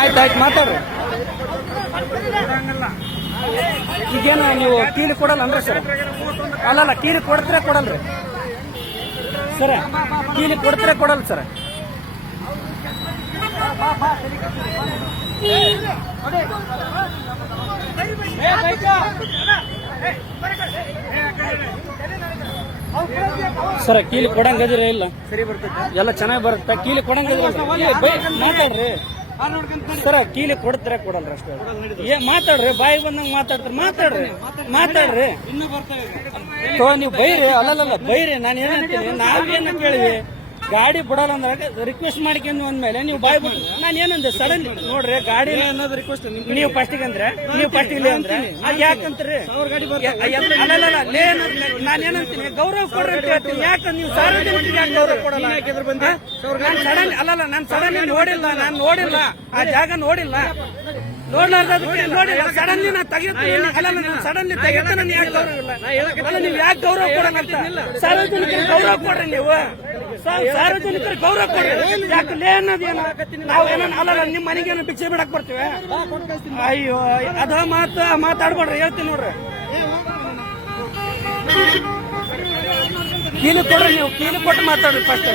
ಆಯ್ತಾಯ್ತು ಮಾತಾಡ್ರಿ. ಈಗೇನು ನೀವು ಕೀಲಿ ಕೊಡಲ್ಲ ಅಂದ್ರೆ ಸರ್? ಅಲ್ಲಲ್ಲ, ಕೀಲಿ ಕೊಡ್ತಾರೆ ಕೊಡಲ್ರಿ ಸರ? ಕೀಲಿ ಕೊಡ್ತಾರೆ ಕೊಡಲ್ಲ ಸರ್? ಸರ ಕೀಲಿ ಕೊಡಂಗದಿರ ಇಲ್ಲ? ಸರಿ ಬರ್ತದೆ, ಎಲ್ಲ ಚೆನ್ನಾಗಿ ಬರುತ್ತೆ. ಕೀಲಿ ಕೊಡಂಗದಿರ ಮಾತಾಡ್ರಿ ಸರ. ಕೀಲಿ ಕೊಡ್ತಾರೆ ಕೊಡಲ್ರಿ ಅಷ್ಟೇ. ಮಾತಾಡ್ರಿ, ಬಾಯಿ ಬಂದಂಗ ಮಾತಾಡ್ರಿ. ನೀವು ಬೈರಿ. ಅಲ್ಲಲ್ಲ ಬೈರಿ. ನಾನು ಏನಂತೀನಿ, ನಾವೇನು ಕೇಳಿವಿ ಗಾಡಿ ಬಿಡಲ್ಲ ಅಂದ್ರೆ ರಿಕ್ವೆಸ್ಟ್ ಮಾಡ್ಕೊಂಡು ಅಂದ್ಮೇಲೆ ನೀವು ಬಾಯ್ ಬಿಟ್ಟು ನಾನು ಏನಂದೆ ಸಡನ್ ನೋಡ್ರಿ ಗಾಡಿ ಅನ್ನೋದು ರಿಕ್ವೆಸ್ಟ್ ನೀವು ಫಸ್ಟಿಗೆ ಅಂದ್ರೆ ಅಂದ್ರೆ ಅದು ಯಾಕಂತೀರಿ? ಅಲ್ಲಲ್ಲ ನಾನು ಏನಂತೀನಿ ಗೌರವ ಕೊಡ್ರಿ ಅಂತ ಹೇಳ್ತೀನಿ. ಯಾಕಂದ್ರೆ ನೀವು ಸಾರ್ವಜನಿಕರಿಗೆ ಯಾಕೆ ಗೌರವ ಕೊಡಲ್ಲ? ನಾನು ಸಡನ್ ನೋಡಿಲ್ಲ ಆ ಜಾಗ ನೋಡಿಲ್ಲ ಸಡನ್ಲಿ ನಾ ತೆಗಿತೀನಿ. ಸಡನ್ಲಿ ತೆಗಿತ ನಾನು ಯಾಕೆ ಗೌರವ ಇಲ್ಲ? ಅಲ್ಲ ನೀವು ಯಾಕೆ ಗೌರವ ಕೊಡಲ್ಲ ಅಂತ? ಸಾರ್ವಜನಿಕರಿಗೆ ಗೌರವ ಕೊಡ್ರಿ. ನೀವು ಸಾರ್ವಜನಿಕರಿಗೆ ಗೌರವ ಕೊಡ್ರಿ. ಯಾಕೆ ಲೇ ಅನ್ನೋದೇನು? ನಾವು ಏನೋ ಅಲ್ಲಲ್ಲ ನಿಮ್ಮ ಮನೆಗೇನು ಭಿಕ್ಷೆ ಬಿಡಕ್ ಬರ್ತೀವಿ? ಅಯ್ಯೋ ಅದ ಮಾತಾಡ್ಬೇಡ್ರಿ, ಹೇಳ್ತೀನಿ ನೋಡ್ರಿ. ಕೀಲಿ ಕೊಡ್ರಿ, ನೀವು ಕೀಲಿ ಕೊಟ್ಟು ಮಾತಾಡ್ರಿ ಫಸ್ಟ್.